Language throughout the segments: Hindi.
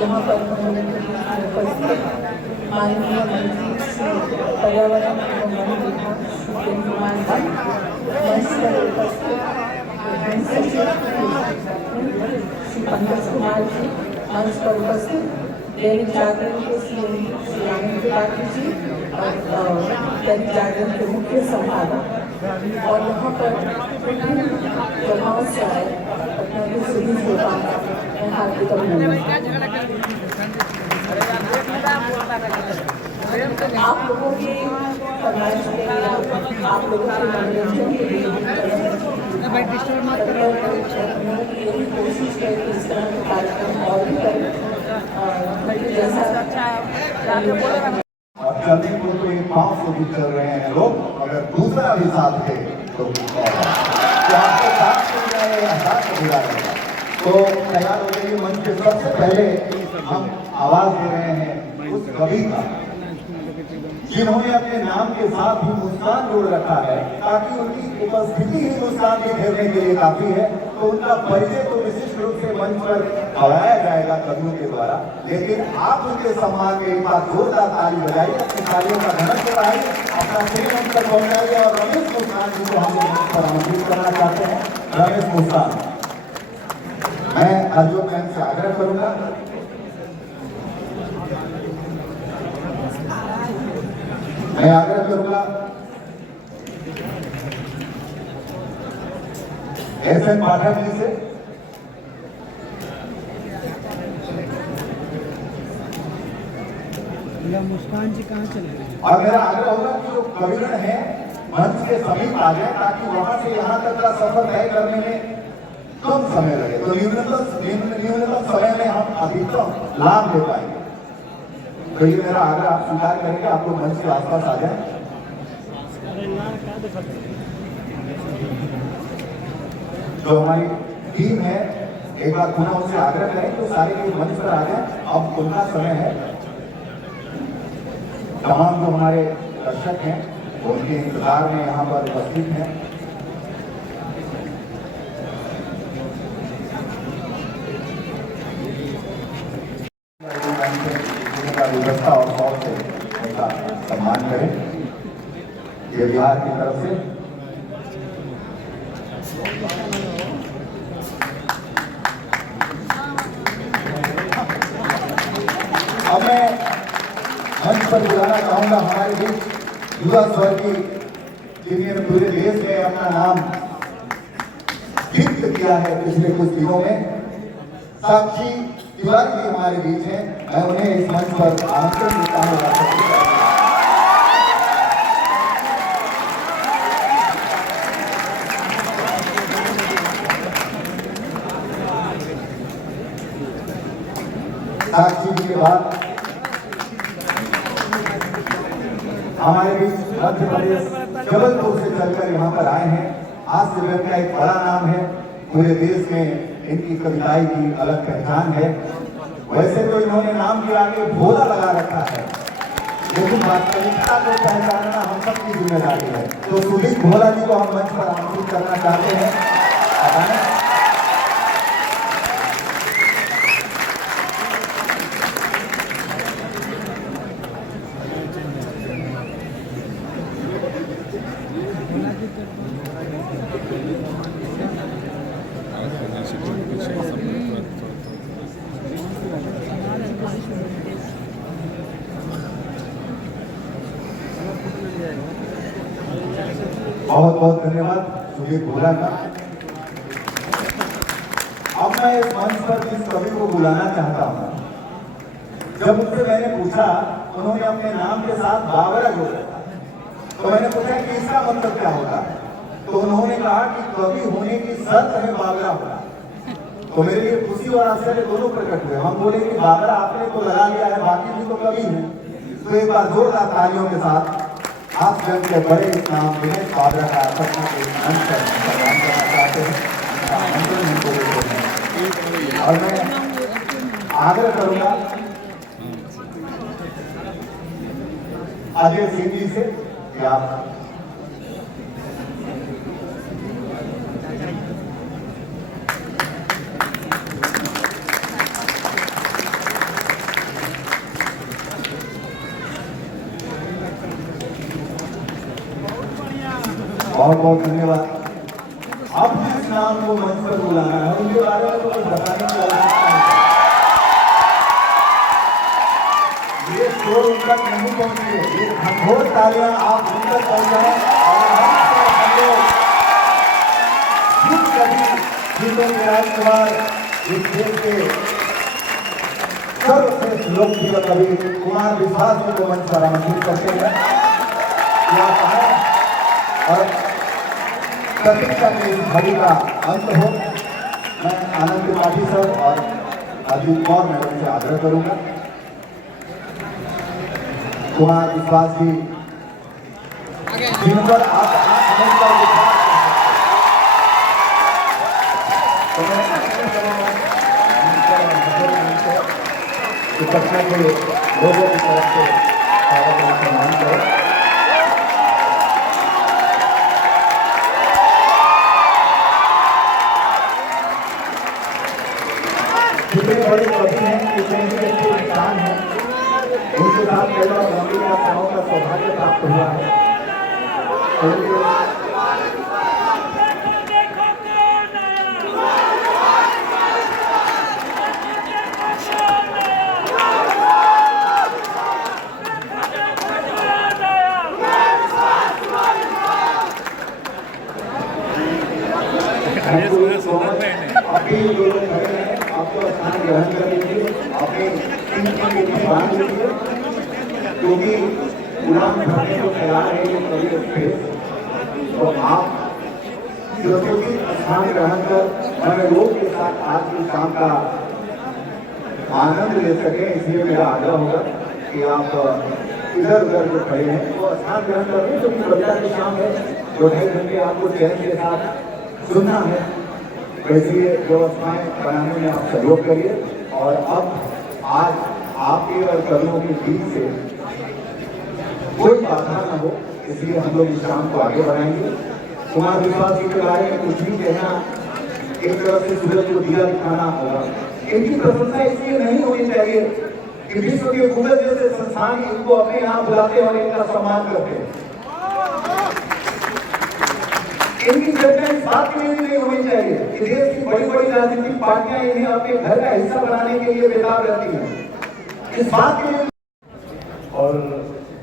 यहाँ पर उपस्थित माननीय मंत्री श्री पर्यावरण एवं वन विभाग श्री कुमार जी, मंच पर उपस्थित सचिव श्री पंकज कुमार जी, मंच पर उपस्थित दैनिक जागरण के श्री आनंद त्रिपाठी जी और दैनिक जागरण के मुख्य संपादक और यहाँ पर विभिन्न जगहों से आए पटना के सभी श्रोताओं का मैं हार्दिक अभिनंदन। आप लोगों की फरमाइश के लिए, आप लोगों के मनोरंजन के लिए यही कोशिश है कि इस तरह के कार्यक्रम और भी करें। जैसा और चलने को तो एक पाँव से भी चल रहे हैं लोग, अगर दूसरा भी साथ है तो आपके साथ चल जाए या साथ बुला रहेगा। तो तैयार हो जाइए। मंच के सबसे पहले हम आवाज दे रहे हैं उस कवि का जिन्होंने अपने नाम के साथ ही मुस्कान जोड़ रखा है, ताकि उनकी उपस्थिति ही मुस्कान बिखेरने के लिए काफी है। तो उनका परिचय तो विशिष्ट रूप से मंच पर बढ़ाया जाएगा कवियों के द्वारा, लेकिन आप उनके सम्मान में एक बार जोरदार ताली बजाइए, अपनी तालियों का घनत्व बढ़ाइए, अपना सही मंच पर पहुंचाइए। और रमेश मुस्कान जी को हम मंच पर आमंत्रित करना चाहते हैं। रमेश मुस्कान, मैं अर्जुन मैम से आग्रह करूंगा एसएन पाठक जी से, मुस्कान जी कहाँ चले गए? और मेरा आग्रह होगा कि जो कविगण है मंच के समीप आ जाए, ताकि वहां से यहाँ तक का सफर तय करने में कम समय लगे, तो न्यूनतम समय में हम अधिकतम लाभ ले पाएंगे। तो ये मेरा आग्रह आप स्वीकार करेंगे? आप लोग मंच के आसपास आ जाए। जो हमारी टीम है, एक बार पुनः उनसे आग्रह करें तो सारे लोग मंच पर आ जाए। अब उनका समय है। तमाम जो हमारे दर्शक हैं उनके इंतजार में यहाँ पर उपस्थित हैं। व्यवस्था और शौक से उनका सम्मान करें। ये बिहार की तरफ से अब मैं मंच पर बुलाना चाहूंगा हमारे बीच युवा स्वर की, जिन्होंने पूरे देश में अपना नाम व्यक्त किया है पिछले कुछ दिनों में। साक्षी तिवारी जी हमारे बीच हैं। मैं उन्हें इस मंच पर आमंत्रण देता हूँ। साक्षी जी के बाद हमारे बीच मध्य प्रदेश जबलपुर से चलकर यहाँ पर आए हैं। आज से का एक बड़ा नाम है, पूरे देश में इनकी कविताएं की अलग पहचान है। वैसे तो इन्होंने नाम के आगे भोला लगा रखा है, लेकिन वास्तविकता को पहचानना हम सबकी जिम्मेदारी है। तो सुदीप भोला जी को हम मंच पर आमंत्रित करना चाहते हैं। बहुत बहुत धन्यवाद सुदीप भोला का। अब मैं इस मंच पर जिस कवि को बुलाना चाहता हूँ, जब उनसे मैंने पूछा, उन्होंने अपने नाम के साथ बाबरा जोड़ा, तो मैंने पूछा कि इसका मतलब क्या होता है, तो उन्होंने कहा कि कवि होने की शर्त है बाबरा होना। तो मेरे लिए खुशी और आश्चर्य दोनों प्रकट हुए। हम बोले कि बाबरा आपने तो लगा लिया है, बाकी भी तो कवि है। तो एक बार जोरदार तालियों के साथ आप जन के बड़े नाम दिनेश बाबरा का पटना के मंच पर प्रदान करना चाहते हैं। और मैं आग्रह करूंगा अजय सिंह जी से कि आप बहुत बहुत धन्यवाद। अब जिस नाम को मंच पर बुलाना है उनके बारे में तो कुछ बताने की आवश्यकता नहीं। ये शोर उन तक नहीं पहुंची है, ये घनघोर तालियां आप उन तक पहुंचाएं और हम लोग जीतों के राजकुमार इस देश के सर्वश्रेष्ठ लोकप्रिय कवि कुमार विश्वास जी को मंच पर आमंत्रित करते हैं और प्रतीक्षा के इस घड़ी का अंत हो। मैं आनंद त्रिपाठी सर और अजीत कौर मैडम से आग्रह करूंगा कुमार विश्वास जी जिन पर आप कक्षा के लोगों की तरफ से सम्मान करें। जितने बड़े कवि हैं उतने ही अच्छे इंसान हैं, उनके साथ कई बार लंबी यात्राओं का सौभाग्य प्राप्त हुआ है। अभी जो लोग खड़े हैं आपको स्थान ग्रहण कर लीजिए, अपने बांध लीजिए क्योंकि उड़ान भरने को तैयार है ये कवि एक्सप्रेस। तो आप क्योंकि स्थान ग्रहण कर हमें लोग के साथ आज की शाम का आनंद ले सके, इसलिए मेरा आग्रह होगा कि आप इधर उधर जो खड़े हैं वो स्थान ग्रहण कर लें क्योंकि कविता की शाम है, 2-2.5 घंटे आपको चैन के साथ सुनना है। वैसी व्यवस्थाएं बनाने में आप सहयोग करिए और अब आज आपके और कवियों के बीच से कोई बाधा न हो, इसलिए हम लोग इस काम को आगे बढ़ाएंगे। कुमार विश्वास जी के बारे में कुछ भी कहना एक तरफ से सूरज को दिया दिखाना होगा। इनकी प्रशंसा इसलिए नहीं होनी चाहिए कि विश्व के गूगल जैसे संस्थान इनको अपने यहाँ बुलाते और इनका सम्मान करते हैं। इनकी चर्चा इस बात के लिए नहीं होनी चाहिए कि देश की बड़ी बड़ी राजनीतिक पार्टियां इन्हें अपने घर का हिस्सा बनाने के लिए बेताब रहती हैं। इस बात के लिए और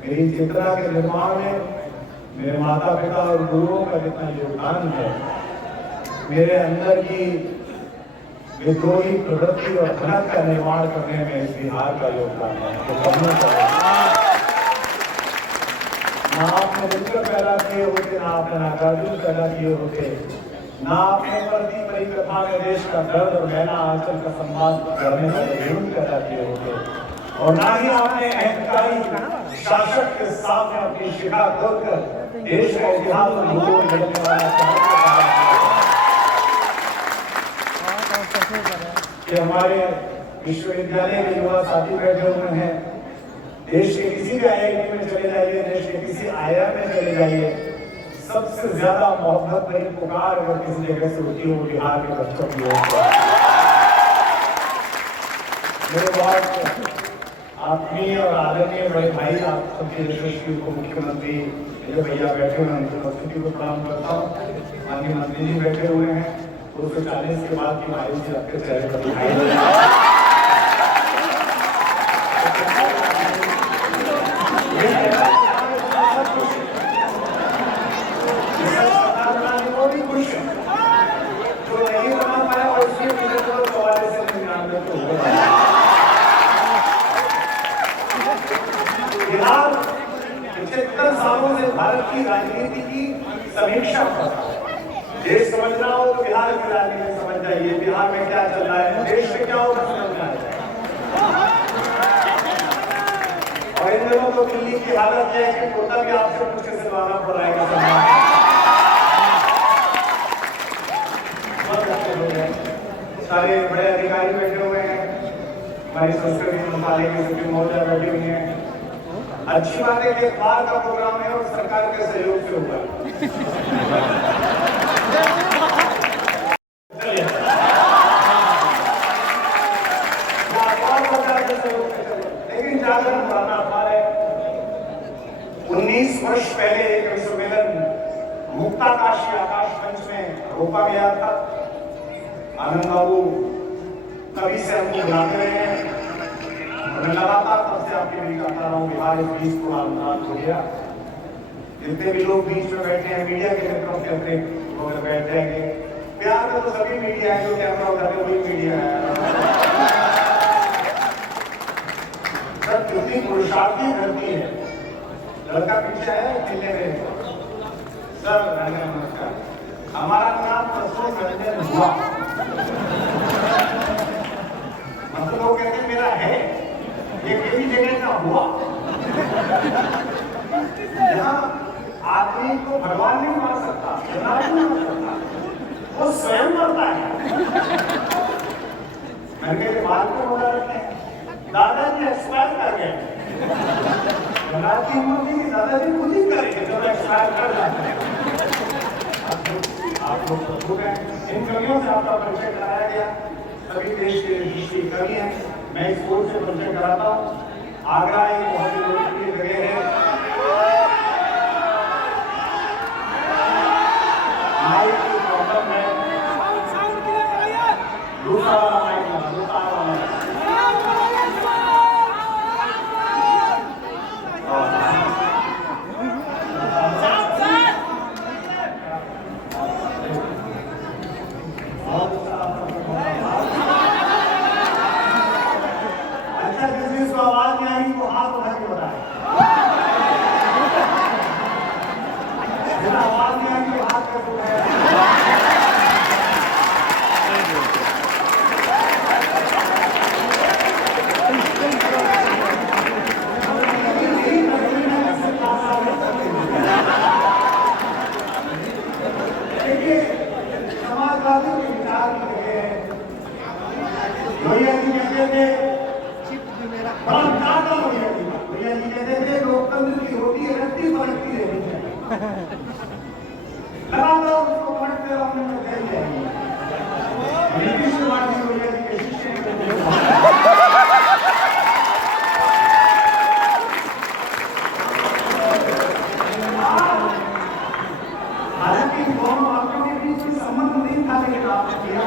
मेरी चेतना के निर्माण में मेरे माता पिता और गुरुओं का जितना योगदान है, मेरे अंदर की विद्रोही प्रवृत्ति और धनक का निर्माण करने में इस बिहार का योगदान है। तो करना चाहिए। ना आपने मिलकर पैदा किए होते, ना आपने नागार्जुन पैदा किए होते, ना आपने प्रति परिकथा में देश का दर्द और मैना आंचल का सम्मान करने वाले युग पैदा किए होते, और ना ही आपने अहंकारी शासक के सामने अपनी शिखा खोलकर देश का इतिहास और लोगों में बदलने वाला कि हमारे विश्वविद्यालय के युवा साथी बैठे हुए हैं। देश के किसी भी IIT में चले जाइए, देश के किसी IIM में चले जाइए, सबसे ज्यादा मोहब्बत भरी पुकार अगर किसी जगह से होती हो बिहार के बच्चों की ओर से। मेरे बहुत आत्मीय और आदरणीय बड़े भाई, आप सबके यशस्वी उप मुख्यमंत्री जो भैया बैठे हुए हैं उनकी उपस्थिति को प्रणाम करता हूँ। माननीय मंत्री जी बैठे हुए हैं, 240 के बाद की मायूसी आपके चेहरे पर दिखाई दे रही है। बिहार 75 सालों से भारत की राजनीति की समीक्षा करता है। देश समझना हो तो बिहार की राजनीति समझ जाइए, बिहार में क्या चल रहा है, देश में क्या होगा समझना है। और इन दिनों तो दिल्ली की हालत है कि कुर्ता भी आपसे पूछ के सिलवाना पड़ रहा है। सारे बड़े अधिकारी बैठे हुए हैं, हमारी संस्कृति मंत्रालय की सचिव महोदया बैठी हुई हैं। अच्छी बात है कि बार का प्रोग्राम है और सरकार के सहयोग से होगा। लेकिन जागरण बढ़ाना हमारे 19 वर्ष पहले एक सम्मेलन मुक्ताकाशी आकाश मंच में रोका गया था। आनंद बाबू तभी से हमको बुलाते रहे हैं और मैं लगातार तब से आपके बीच आता रहा हूँ। बिहार इस बीच को आंदोलन हो गया। जितने भी लोग बीच में बैठे हैं मीडिया के मित्रों के अपने लोग बैठ जाएंगे। प्यार में तो सभी मीडिया है, जो कैमरा उठा के वही मीडिया है। सर कितनी पुरुषार्थी धरती है। लड़का पीछे है चिल्ले में। सर नमस्कार, हमारा नाम अशोक रंजन हुआ। मतलब लोग कहते हैं मेरा है, ये किसी जगह का हुआ। यहाँ आदमी को भगवान नहीं मार सकता, नहीं मार सकता, वो स्वयं मरता है। मैंने बाल को बोला रखे दादाजी एक्सपायर कर गए। दादाजी खुद ही करेंगे जब एक्सपायर कर जाते हैं। आप लोग तो खुद हैं, इन कवियों से आपका परिचय कराया गया। सभी देश के ऋषि कवि हैं। मैं इस कोर्स से परिचय कराता हूँ। आगरा एक बहुत ही लोकप्रिय जगह है। माइक की प्रॉब्लम है। दूसरा वाला माइक लगा, दूसरा वाला आवाज में आई तो हाथ उठा के बताए। आवाज में आई तो हाथ कैसे उठाया? देखिए समाजवादी के विचार की जगह है। भैया जी कहते थे भैया जी कहते थे लोकतंत्र की रोटी रत्ती पलटती रहनी चाहिए। लगातार उसको पलटते रहने में कही जाएगी। नीतीश कुमार जी भैया जी के शिष्य हालांकि दोनों बातों के बीच में संबंध नहीं था, लेकिन आपने किया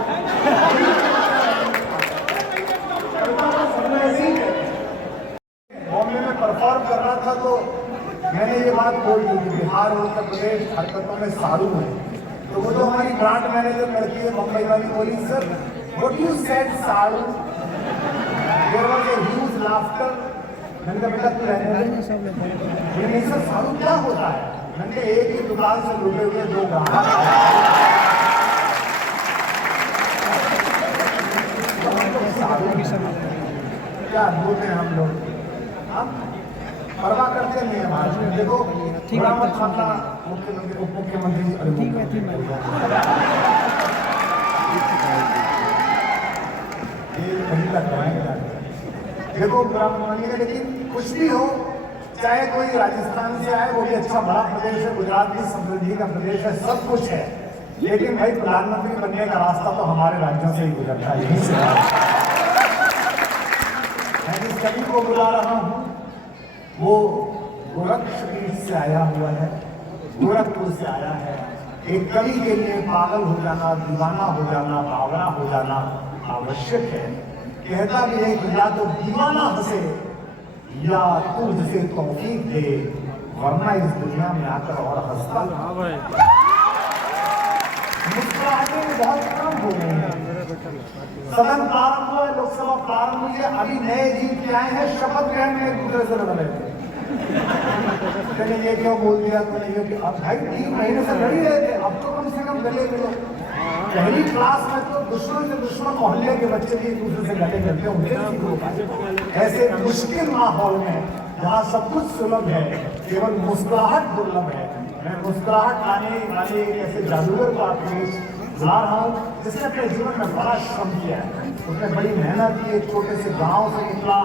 बॉम्बे में परफॉर्म कर रहा था तो मैंने ये बात बोल दी कि बिहार और उत्तर प्रदेश हरकतों में सारू है। तो वो जो हमारी ब्रांड मैनेजर लड़की है मुंबई वाली बोली, सर व्हाट यू सेड सारू? There was a huge laughter. मैंने कहा बेटा तू रहने दे। ये नहीं सर सारू क्या होता है? मैंने एक ही दुकान से लुटे हुए दो ग्राहक क्या बोलते हैं हम लोग, हम परवाह करते नहीं है भारत में। देखो मुख्यमंत्री उप मुख्यमंत्री कहीं तक देखो बुरा, लेकिन कुछ भी हो, चाहे कोई राजस्थान से आए, वो भी अच्छा बड़ा प्रदेश है, गुजरात की समृद्धि का प्रदेश है, सब कुछ है। लेकिन भाई प्रधानमंत्री बनने का रास्ता तो हमारे राज्यों से ही गुजरता है, यहीं से। मैं जिस कवि को बुला रहा हूँ वो गोरखपुर से आया हुआ है, गोरखपुर से आया है। एक कवि के लिए पागल हो जाना, दीवाना हो जाना, बावरा हो जाना आवश्यक है। कहता भी है कि या तो दीवाना हंसे या तुझसे तौफीक दे, वरना इस दुनिया में आकर और हंसता। मुस्कुराहटें बहुत कम हो गई हैं। सदन प्रारंभ हुआ, लोकसभा प्रारंभ हुई है, अभी नए जीत के आए हैं, शपथ ग्रहण में एक दूसरे से लड़ रहे थे। मैंने ये क्यों बोल दिया, मैंने ये कि अब भाई 3 महीने से लड़ ही रहे थे, अब तो कम से कम गले मिलो। पहली क्लास में तो दुश्मन से दुश्मन मोहल्ले के बच्चे भी एक दूसरे से गले मिलते होंगे। ऐसे मुश्किल माहौल में जहाँ सब कुछ सुलभ है, केवल मुस्कुराहट दुर्लभ है। मैं मुस्कुराहट लाने वाले ऐसे जादूगर को आपके बीच ला रहा हूँ जिसने अपने जीवन में बड़ा श्रम किया है। उसने बड़ी मेहनत की, एक छोटे से गांव से निकला,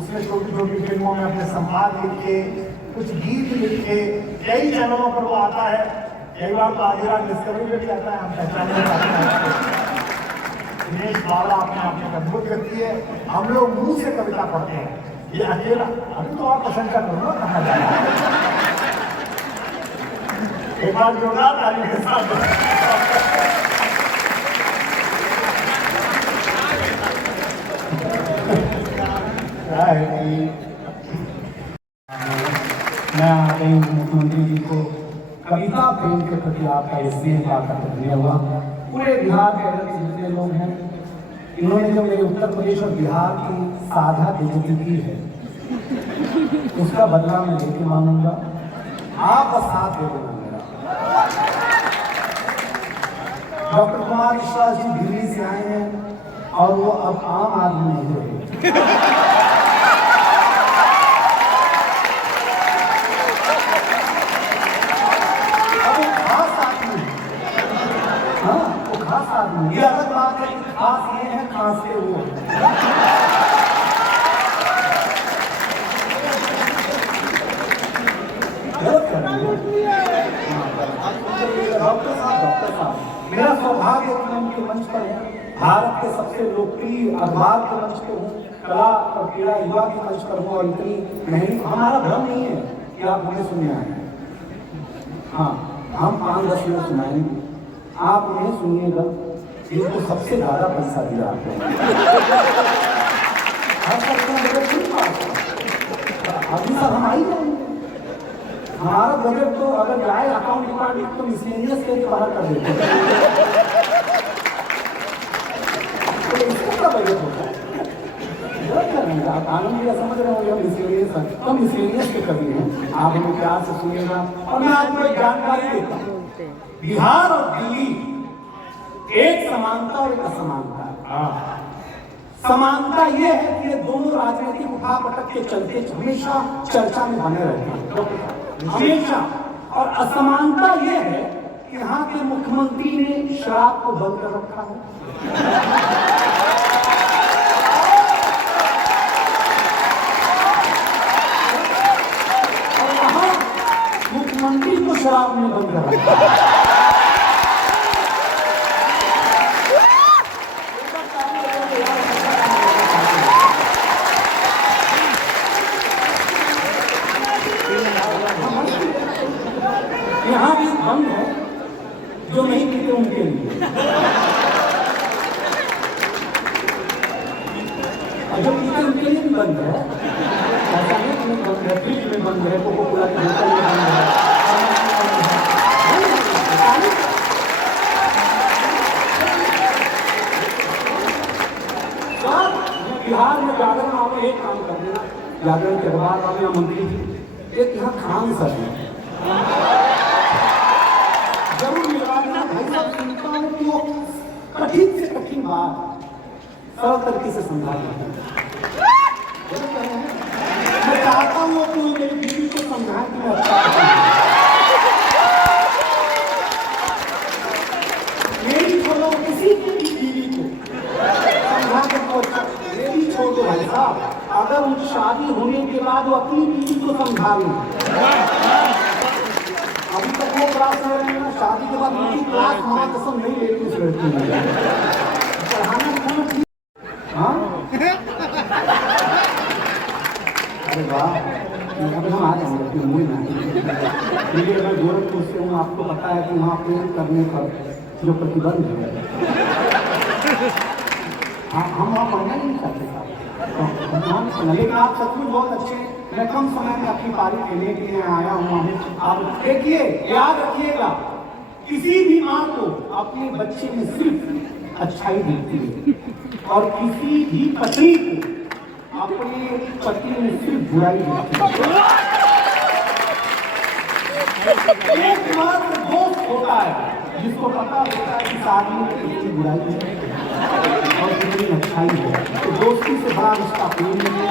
उसने छोटी छोटी फिल्मों में अपने संवाद लिखे, कुछ गीत लिखे, कई चैनलों पर वो आता है, कई बार तो आधी रात डिस्कवरी में भी आता है, हम पहचानने पाते हैं। दिनेश बावड़ा अपने आप में अद्भुत व्यक्ति है। हम लोग मुंह से कविता पढ़ते हैं, ये अकेला अभी तो और प्रशंसा करूंगा कहा जाए। एक बार जोरदार ताली के साथ क्या है कि मैं आ गई मुख्यमंत्री जी को कविता प्रेम के प्रति आपका स्नेह पाकर धन्य हुआ। पूरे बिहार के अगर जितने लोग हैं, इन्होंने जो मेरे उत्तर प्रदेश और बिहार की साझा बेइज्जती की है, उसका बदला मैं लेके मानूंगा। आप बस साथ दे देना मेरा। डॉक्टर कुमार मिश्रा जी दिल्ली से आए हैं और वो अब आम आदमी नहीं रहे। ये अलग बात है कि खास ये है, खास के वो डॉक्टर साहब मेरा सौभाग्य है कि मैं उनके मंच पर हूँ, भारत के सबसे लोकप्रिय अखबार के मंच पर हूँ, कला और क्रीड़ा युवा के मंच पर हूँ और इतनी महंगी हमारा भ्रम नहीं है कि आप हमें सुनने आए हैं। हाँ, हम 5-10 मिनट सुनाएंगे, आप उन्हें सुनिएगा जिनको सबसे ज्यादा पैसा दिया आपने। अभी सर हम आई जाएंगे, हमारा बजट तो अगर जाए अकाउंट डिपार्टमेंट तो मिसलेनियस के बाहर कर देते हैं। तो इसको क्या बजट होता है? आप आनंद या समझ रहे हो, मिसलेनियस है तो मिसलेनियस के कभी हैं, आप हमें प्यार से सुनिएगा। और मैं आपको एक जानकारी देता हूँ, बिहार और दिल्ली एक समानता और एक असमानता है। समानता यह है कि ये दोनों राजनीतिक उठापटक के चलते हमेशा चर्चा में बने रहते हैं, हमेशा। और असमानता यह है कि यहाँ के मुख्यमंत्री ने शराब को बंद कर रखा है और वहां मुख्यमंत्री को शराब में बंद कर रखा है। यहाँ भी बंद है, जो नहीं पीते उनके लिए, और जो पीते उनके लिए भी बंद है। ऐसा नहीं कि बंद है, फ्रिज में बंद है, कोको कोला की बोतल में बंद है। बिहार में जागरण वाले एक काम कर देना, जागरण के अखबार वाले या मंत्री जी, एक यहाँ खान सर है, जरूर मिलवा देना। भाई साहब सुनता हूँ कि वो कठिन से कठिन बात सरल तरीके से समझा देते हैं। मैं चाहता हूँ कि वो मेरी बीवी को समझाएं कि मैं अच्छा मेरी छोड़ो, किसी की भी बीवी को समझा के तो अच्छा। मेरी छोड़ दो भाई साहब, अगर उनकी शादी होने के बाद वो अपनी बीवी को समझा लें। अभी तक वो क्लास ले रहे हैं ना, शादी के बाद उनकी क्लास हमारा कसम नहीं लेती उस लड़की में पढ़ाना। हाँ, अरे वाह, अभी हम आ जाएंगे अपनी मूवी में। क्योंकि मैं गोरखपुर से हूँ, आपको पता है कि वहाँ प्रेम करने पर जो प्रतिबंध है, हम वहाँ पढ़ना नहीं चाहते। लेकिन आप सचमुच बहुत अच्छे हैं। मैं कम समय में अपनी पारी खेलने के लिए आया हूँ। आप देखिए, याद रखिएगा, किसी भी माँ को अपने बच्चे में सिर्फ अच्छाई दिखती है और किसी भी पत्नी को अपने पति में सिर्फ बुराई दिखती है। एकमात्र दोस्त होता है जिसको पता होता है कि शादी में कितनी बुराई है और कितनी अच्छाई है। तो दोस्ती से बड़ा रिश्ता कोई नहीं है,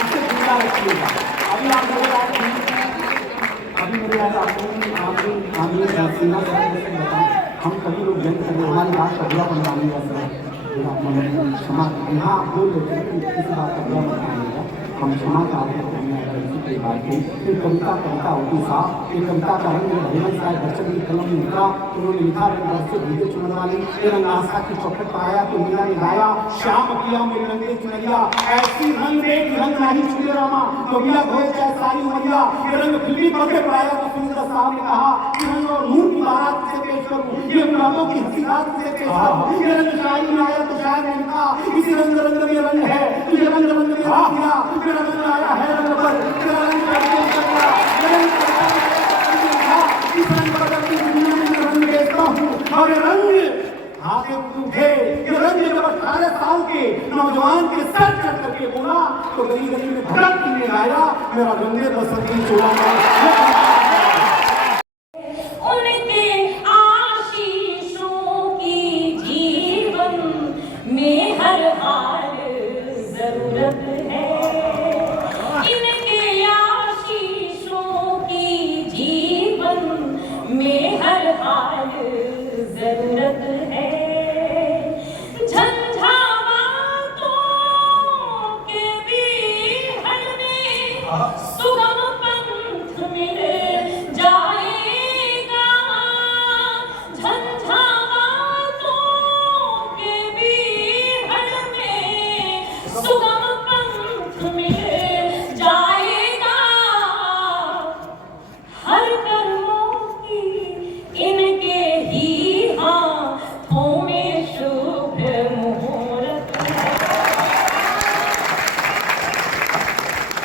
इससे जिंदा रखिएगा। अभी आप मेरे आते हैं, अभी मेरे यहाँ आते हैं, आप सीमा बताएं, हम सभी लोग जन करें, हमारी बात का बुरा बनवाने का क्षमा यहाँ आप बोल देते हैं कि किसी बात का बुरा बनवाने का हम क्षमा चाहते हैं। कई बार की। फिर कविता होती साफ, ये कविता का रंग हरिवंश राय बच्चन की कलम में उतरा। उन्होंने लिखा रंग से भीगे चुनर वाली, ये रंग आस्था की चौखट पर आया तो मीरा ने गाया, श्याम किया मेरे रंगे चुनरिया, ऐसी रंग दे कि रंग नहीं छुए रामा, कबिया खोए चाहे सारी उमरिया। ये रंग फिल्मी पर्दे पर आया तो सुंदर साहब ने कहा कि रंग और नूर की बारात से पेश करूं, ये मुरादों की हंसी रात से पेश करूं। ये रंग शायरी में आया तो शायर ने लिखा, इसी रंग रंग में रंग है, तुझे रंग रंग में रंग दिया, तेरा रंग आया है रंग पर, तेरा रंग करके चला, ये रंग इस रंग पर अपनी दुनिया में रंग देखता हूँ। और ये रंग आगे उठे, ये रंग जब 18 साल के नौजवान के सर चढ़ करके बोला तो गली गली में भड़क ने आया, मेरा रंगे बसंती चोला उनके आशीषों की जीवन में हर हाल जरूरत है, इनके आशीषों की जीवन में हर हाल जरूरत है। झंझावातों के बीहड़ में सुगम पंथ मिल जाएगा, झंझावातों के बीहड़ में सुगम पंथ मिल जाएगा। हर कर्मों की इनके ही हाथों में शुभ मुहूर्त है,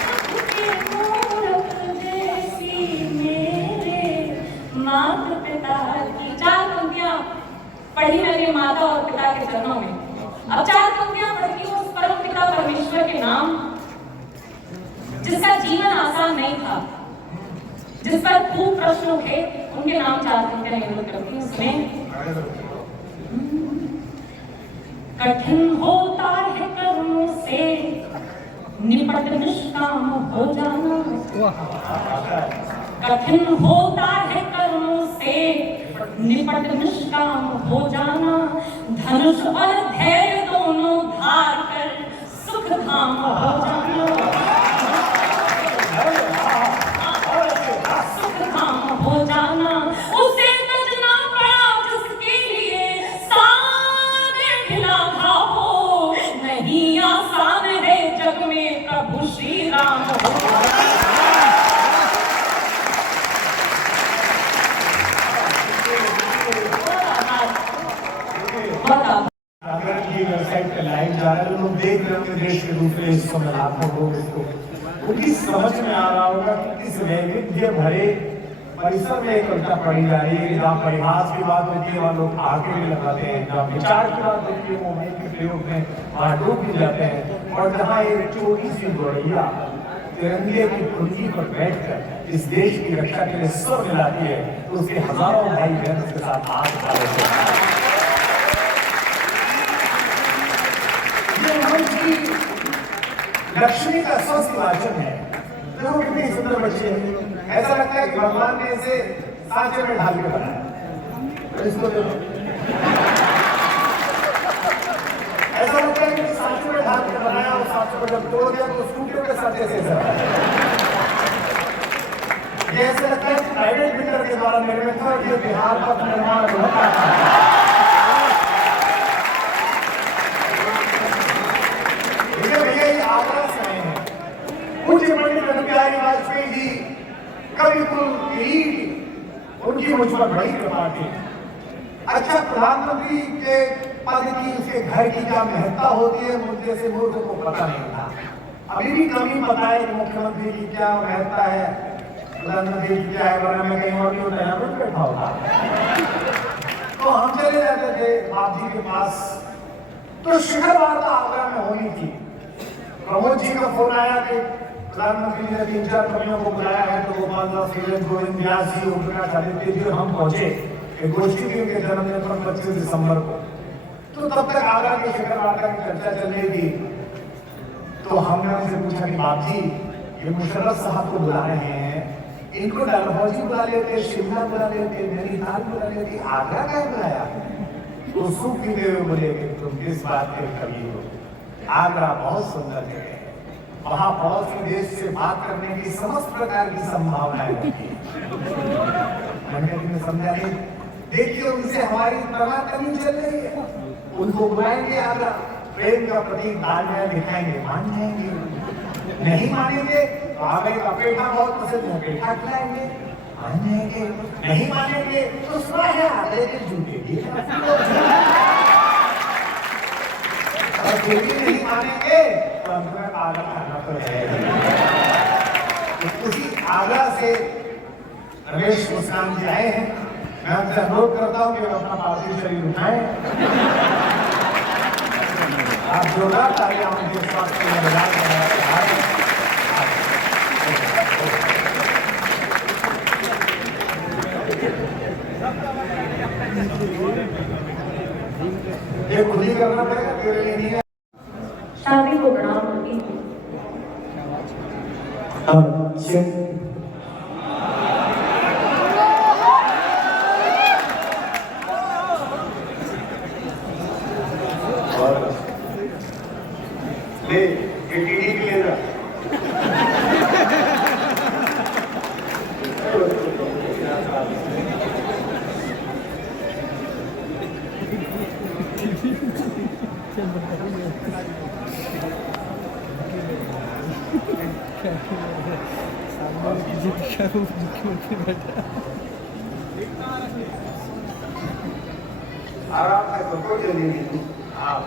सबके मुहूर्त जैसी मेरे माता पिता की। 4 पंक्तियां पढ़ी मैंने माता और पिता के चरणों में। अब 4 पंक्तियां पढ़ती हूँ उस परम पिता परमेश्वर के नाम, जिसका जीवन आसान नहीं था, जिस पर खूब प्रश्न उठे, उनके नाम 4 पंक्तियां निरूपित करती हूँ। उसमें कठिन होता है कर्मों से निपट निष्काम हो जाना, कठिन होता है कर्मों से निपट निष्काम हो जाना। धनुष और धैर्य दोनों धार कर सुख धाम हो जाना, सुख धाम हो जाना। उसे तजना पड़ा जिसके लिए सागर ढिला था हो, नहीं आसान है जग में प्रभु श्री राम हो। अगर ये वेबसाइट पे लाइव जा रहा है, लोग देख रहे होंगे देश के दूसरे हिस्सों में लाखों लोग इसको, उनकी समझ में आ रहा होगा कि किस वैविध्य भरे परिसर में एक कविता पढ़ी जा रही है। जहाँ परिहास की बात होती है वहाँ लोग आगे भी लगाते हैं, जहाँ विचार की बात होती है वो वहीं के प्रयोग में वहाँ डूब भी जाते हैं, और जहाँ एक छोटी सी गोरैया तिरंगे की कुंजी पर बैठकर इस देश की रक्षा के लिए स्वर मिलाती है, तो उसके हजारों भाई बहन उसके साथ हाथ उठा लेते हैं। लक्ष्मी का स्वस्थ वाचन है। देखो कितनी सुंदर बच्ची है, ऐसा लगता है कि भगवान ने इसे सांचे में ढाल के बनाया। इसको देखो, ऐसा लगता है कि सांचे में ढाल के बनाया और सांचे को जब तोड़ दिया तो स्कूटर के सांचे से ये ऐसा लगता है कि प्राइवेट बिल्डर के द्वारा निर्मित था, ये बिहार पथ निर्माण पूज्य पंडित अटल बिहारी वाजपेयी जी कवि कुल किरीट, उनकी मुझ पर बड़ी कृपा थी। अच्छा, प्रधानमंत्री के पद की उसके घर की क्या महत्ता होती है मुझे जैसे मूर्ख को पता नहीं था। अभी भी कमी पता है कि मुख्यमंत्री की क्या महत्ता है, प्रधानमंत्री की क्या है, वरना मैं कहीं और नहीं होता यहाँ पर बैठा होता। तो हम चले जाते थे बाप जी के पास, तो शिखर वार्ता आगरा में होनी थी। प्रमोद जी का फोन आया कि प्रधानमंत्री ने 3-4 कवियों को बुलाया है, तो गोपाल दास, गोविंद व्यास जी, उनका साहित्य जी, हम पहुंचे गोष्ठी थी उनके जन्मदिन पर 25 दिसंबर को। तो तब तक आगरा के शिखर वार्ता की चर्चा चल रही थी। तो हमने उनसे पूछा कि बाप जी, ये मुशर्रफ साहब को बुला रहे हैं, इनको डलहौजी बुला लेते, शिमला बुला लेते, नैनीताल बुला लेते, आगरा का बुलाया। तो सुख पीते हुए बोले कि तुम किस बात के कवि हो, आगरा बहुत सुंदर जगह है, वहां पड़ोसी देश से बात करने की समस्त प्रकार की संभावनाएं होती है। मैंने तुम्हें समझा नहीं, देखिए उनसे हमारी तनातनी चल रही है, उनको बुलाएंगे आगरा, प्रेम का प्रतीक तालमेल दिखाएंगे, मान जाएंगे। नहीं मानेंगे तो आगरे का पेठा बहुत पसंद है, पेठा खिलाएंगे, मान जाएंगे। नहीं मानेंगे तो सुना है आगरे के जूते भी, और फिर भी नहीं मानेंगे तो अंतर आगरा खाना तो है। तो उसी आगरा से रमेश मुस्कान जी आए हैं। मैं उनसे अनुरोध करता हूँ कि वे अपना पार्थिव शरीर उठाएं। आप जोरदार तालियां उनके स्वास्थ्य के लिए बजा कर ये खुद ही करना पड़ेगा, तेरे लिए नहीं है। शादी को प्रणाम करती हूँ। ले ये टीडी भी ले जा। आराम से तो कोई जल्दी नहीं। आप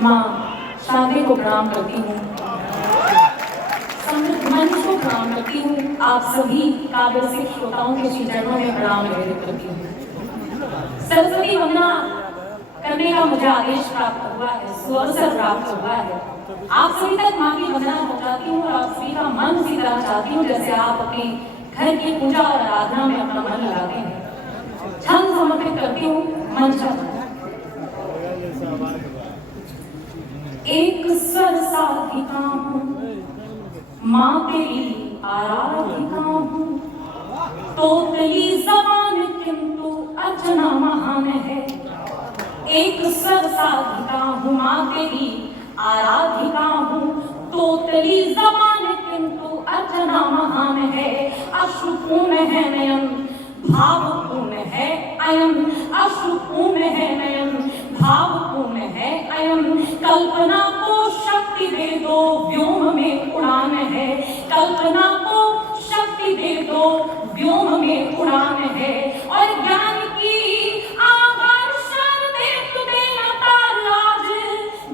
माँ शादी को प्रणाम करती हूँ, समृद्ध मंच को प्रणाम करती हूँ, आप सभी काबिल सिख श्रोताओं के श्री चरणों में प्रणाम निवेदित करती हूँ। सरस्वती वंदना करने का मुझे आदेश प्राप्त हुआ है, सुअवसर प्राप्त हुआ है। आप सभी तक माँ की वंदना पहुँचाती हूँ और आप सभी का मन उसी तरह चाहती हूँ जैसे आप अपने घर की पूजा और आराधना में अपना मन लगाते हैं। छंद समर्पित करती हूँ मंच। एक सरसाधिका हूँ, माँ तेरी आराधिका हूँ, तोतली जबान किंतु अर्चना महान है। एक सरसाधिका हूँ, माँ तेरी आराधिका हूँ, तोतली जबान किंतु अर्चना महान है। अश्रुपूर्ण है नयन, भावपूर्ण है अयन, अश्रुपूर्ण है नयन, भावपूर्ण है अयन। कल्पना को शक्ति दे दो, व्योम में उड़ान है। कल्पना को शक्ति दे दो, व्योम में उड़ान है। और ज्ञान की आवर्षण दे तू देना ताराज,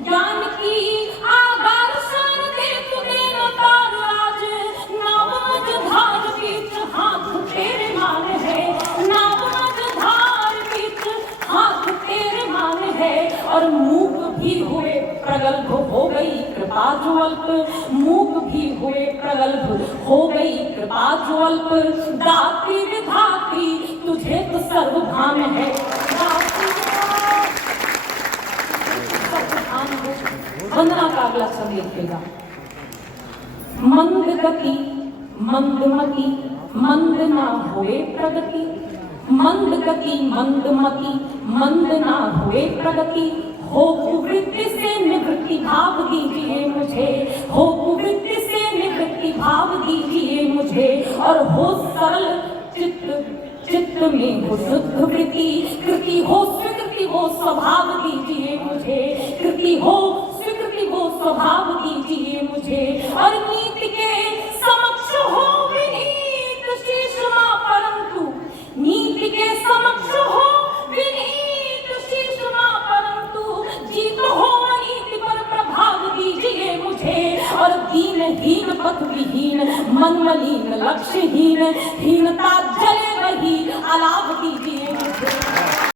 ज्ञान की आवर्षण दे तू देना ताराज। नावमझ धार बीच हाथ तेरे मान है, नावमझ धार बीच हाथ तेरे मान है। और मूक भी हुए प्रगल्भ हो गई कृपा जो अल्प, मूक भी हुए प्रगल्भ हो गई कृपा जो अल्प। दात्री विधात्री तुझे तो सर्वभान है, दात्री सर्वभान है। वंदना का अगला शब्द लिखेगा। मंद गति मंदमती, मंद ना हुए प्रगति। मंद गति मंदमती, मंद ना हुए प्रगति। हो कुवृत्ति से निवृत्ति भाव दीजिए मुझे, हो कुवृत्ति से निवृत्ति भाव दीजिए मुझे। और हो सरल चित्त, चित्त में हो शुद्ध वृत्ति, कृति हो स्वीकृति हो स्वभाव दीजिए मुझे, कृति हो स्वीकृति हो स्वभाव दीजिए मुझे। और नीति के समक्ष हो विनीत शीश मां, परंतु नीति के समक्ष हो विनीत शीश मां, परंतु जीत हो अनीति पर प्रभाव दीजिए मुझे। और दीनहीन पथ विहीन मन मलिन लक्ष्यहीन, हीनता जले वही अलाभ दीजिए